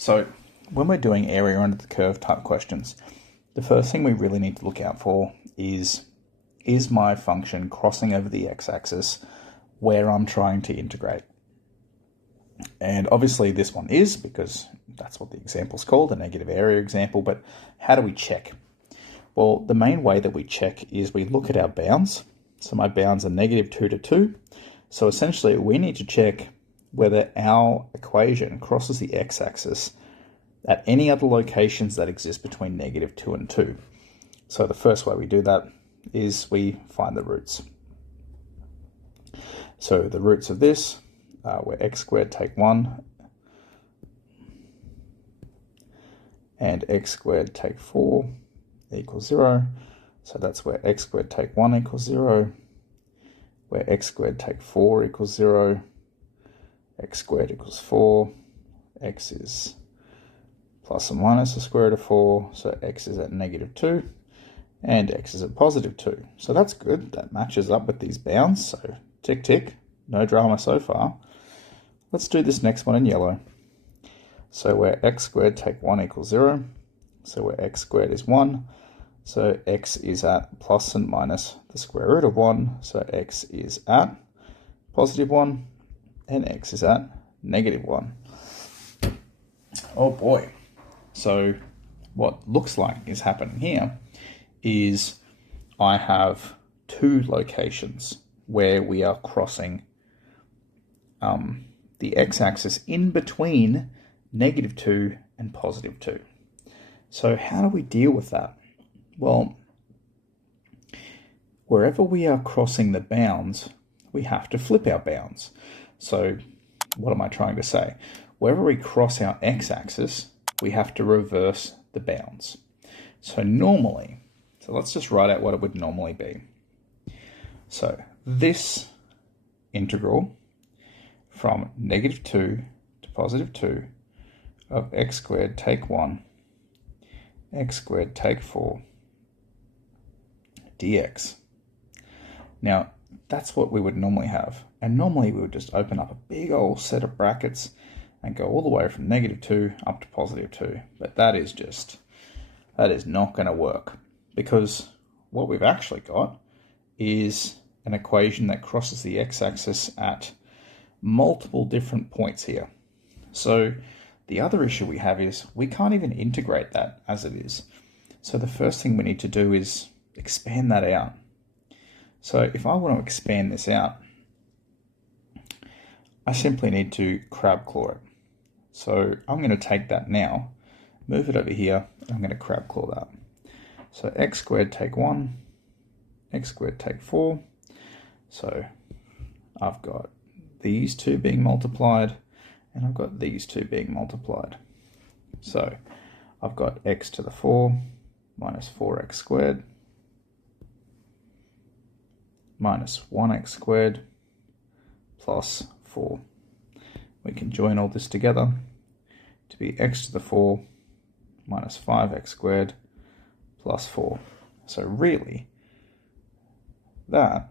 So when we're doing area under the curve type questions, the first thing we really need to look out for is my function crossing over the x-axis where I'm trying to integrate? And obviously this one is, because that's what the example's called, a negative area example, but how do we check? Well, the main way that we check is we look at our bounds. So my bounds are -2 to 2. So essentially we need to check whether our equation crosses the x-axis at any other locations that exist between -2 and 2. So the first way we do that is we find the roots. So the roots of this, where x squared take 1 and x squared take 4 equals 0. So that's where x squared take 1 equals 0, where x squared take 4 equals 0, x squared equals 4, x is plus or minus the square root of 4, so x is at -2, and x is at +2. So that's good, that matches up with these bounds, so tick tick, no drama so far. Let's do this next one in yellow. So where x squared take 1 equals 0, so where x squared is 1, so x is at plus and minus the square root of 1, so x is at +1, and x is at -1. Oh boy. So what looks like is happening here is I have two locations where we are crossing the x-axis in between -2 and +2. So how do we deal with that? Well, wherever we are crossing the bounds, we have to flip our bounds. So what am I trying to say? Wherever we cross our x-axis, we have to reverse the bounds. So normally, so let's just write out what it would normally be. So this integral from -2 to +2 of x squared take 1, x squared take 4 dx. Now, that's what we would normally have. And normally we would just open up a big old set of brackets and go all the way from -2 up to +2. But that is not going to work, because what we've actually got is an equation that crosses the x-axis at multiple different points here. So the other issue we have is we can't even integrate that as it is. So the first thing we need to do is expand that out. So if I want to expand this out, I simply need to crab claw it. So I'm going to take that now, move it over here, and I'm going to crab claw that. So x squared take 1, x squared take 4. So I've got these two being multiplied, and I've got these two being multiplied. So I've got x to the 4 minus 4x squared minus 1x squared plus 4. We can join all this together to be x to the 4 minus 5x squared plus 4. So really, that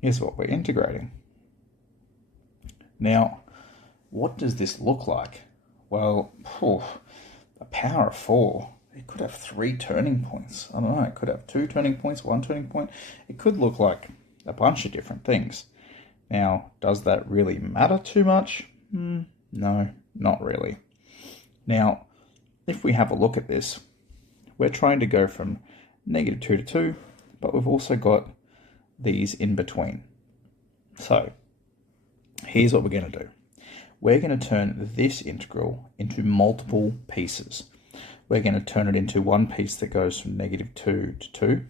is what we're integrating. Now, what does this look like? Well, a power of 4, it could have 3 turning points. I don't know, it could have 2 turning points, 1 turning point. It could look like a bunch of different things. Now, does that really matter too much? No, not really. Now, if we have a look at this, we're trying to go from -2 to 2, but we've also got these in between. So, here's what we're going to do. We're going to turn this integral into multiple pieces. We're going to turn it into one piece that goes from -2 to 2.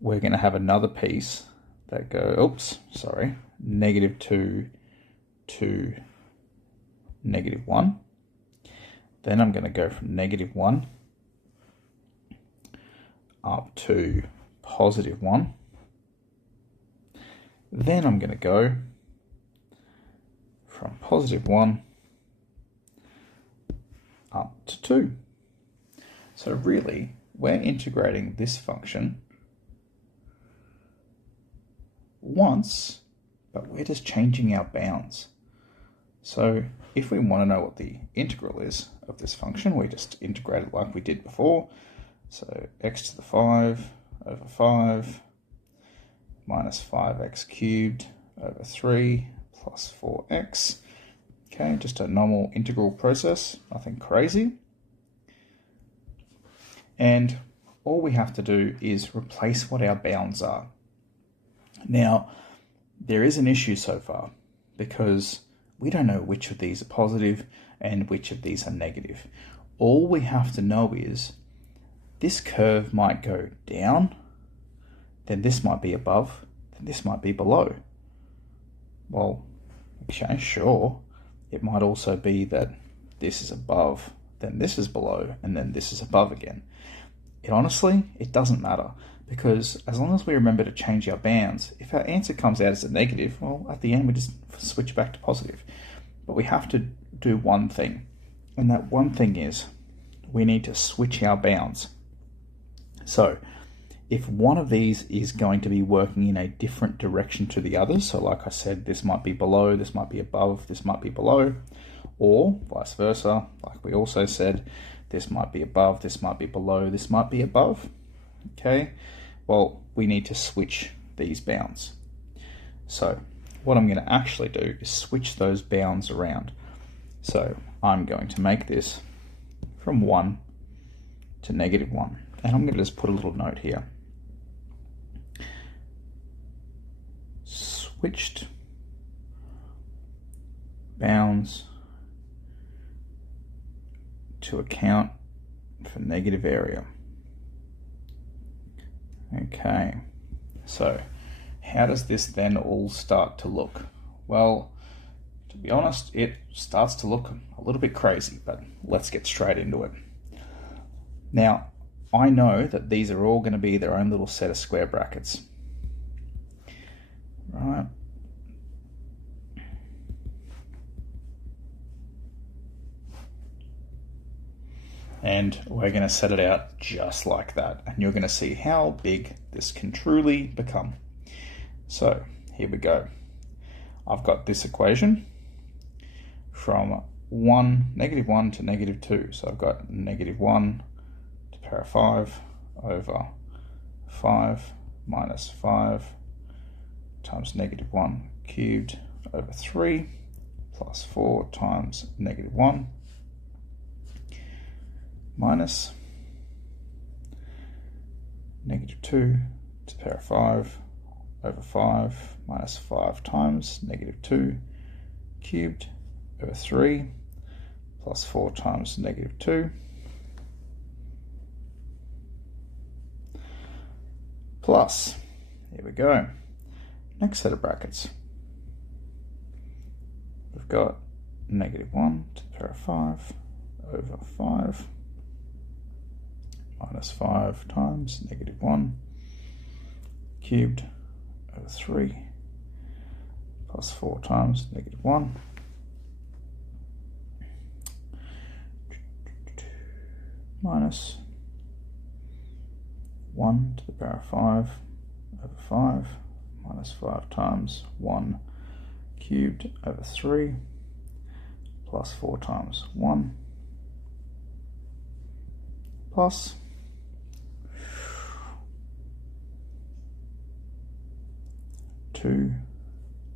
We're going to have another piece that goes, -2 to -1. Then I'm going to go from -1 up to +1. Then I'm going to go from +1 up to 2. So really, we're integrating this function once, but we're just changing our bounds. So if we want to know what the integral is of this function, we just integrate it like we did before. So x to the 5 over 5 minus 5x cubed over 3 plus 4x. Okay, just a normal integral process, nothing crazy. And all we have to do is replace what our bounds are. Now, there is an issue so far because we don't know which of these are positive and which of these are negative. All we have to know is this curve might go down, then this might be above, then this might be below. Well, okay, sure. It might also be that this is above, then this is below, and then this is above again. Honestly, it doesn't matter, because as long as we remember to change our bounds, if our answer comes out as a negative, well, at the end we just switch back to positive. But we have to do one thing, and that one thing is we need to switch our bounds. So if one of these is going to be working in a different direction to the others, so like I said, this might be below, this might be above, this might be below, or vice versa, like we also said, this might be above, this might be below, this might be above. Okay, well, we need to switch these bounds. So what I'm going to actually do is switch those bounds around. So I'm going to make this from 1 to -1. And I'm going to just put a little note here. Switched bounds to account for negative area. Okay, so how does this then all start to look? Well, to be honest, it starts to look a little bit crazy, but let's get straight into it. Now, I know that these are all going to be their own little set of square brackets. Right. And we're going to set it out just like that. And you're going to see how big this can truly become. So here we go. I've got this equation from -1 to -2. So I've got -1 to the power of 5 over 5 minus 5 times -1 cubed over 3 plus 4 times -1 minus -2 to the power of 5 over 5 minus 5 times -2 cubed over 3 plus 4 times -2 plus, here we go, next set of brackets. We've got -1 to the power of 5 over 5 minus 5 times -1 cubed over 3 plus 4 times -1 minus 1 to the power of 5 over 5 minus 5 times 1 cubed over 3 plus 4 times 1 plus 2 to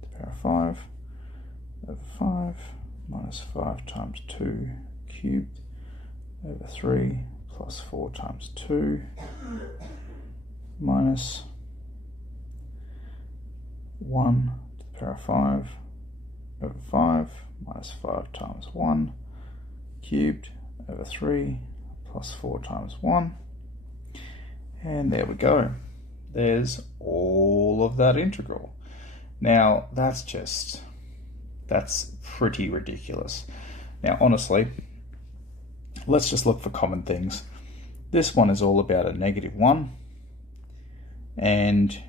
the power of 5 over 5 minus 5 times 2 cubed over 3 plus 4 times 2 minus 1 to the power of 5 over 5 minus 5 times 1 cubed over 3 plus 4 times 1. And there we go. There's all of that integral. Now, that's pretty ridiculous. Now, honestly, let's just look for common things. This one is all about a -1, and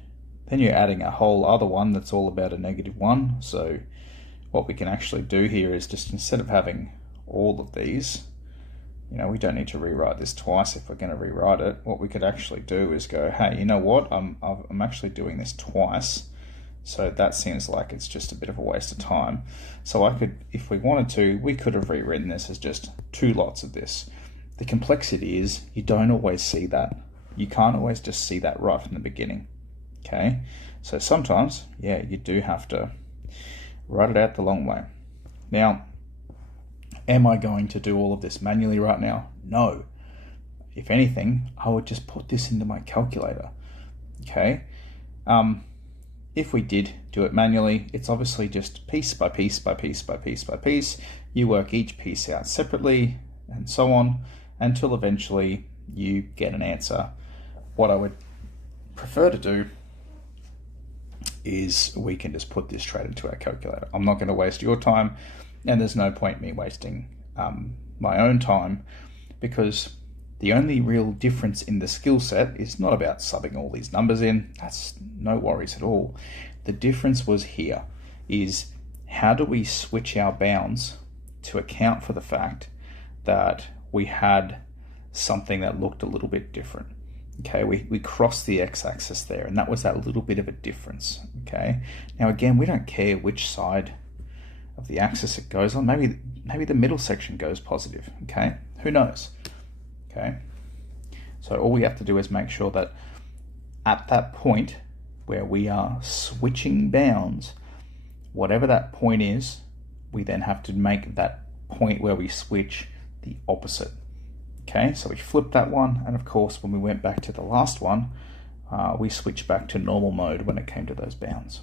then you're adding a whole other one that's all about a -1. So what we can actually do here is just, instead of having all of these, we don't need to rewrite this twice if we're going to rewrite it. What we could actually do is go, hey, you know what? I'm actually doing this twice. So that seems like it's just a bit of a waste of time. So I could, if we wanted to, we could have rewritten this as just 2 lots of this. The complexity is you don't always see that. You can't always just see that right from the beginning. Okay, so sometimes, yeah, you do have to write it out the long way. Now, am I going to do all of this manually right now? No. If anything, I would just put this into my calculator. Okay. If we did do it manually, it's obviously just piece by piece by piece by piece by piece. You work each piece out separately and so on until eventually you get an answer. What I would prefer to do is we can just put this straight into our calculator. I'm not going to waste your time, and there's no point me wasting my own time, because the only real difference in the skill set is not about subbing all these numbers in. That's no worries at all. The difference was here is how do we switch our bounds to account for the fact that we had something that looked a little bit different. Okay, we crossed the x-axis there, and that was that little bit of a difference. Okay, now again, we don't care which side of the axis it goes on. Maybe the middle section goes positive. Okay, who knows? Okay, so all we have to do is make sure that at that point where we are switching bounds, whatever that point is, we then have to make that point where we switch the opposite. Okay, so we flipped that one, and of course when we went back to the last one, we switched back to normal mode when it came to those bounds.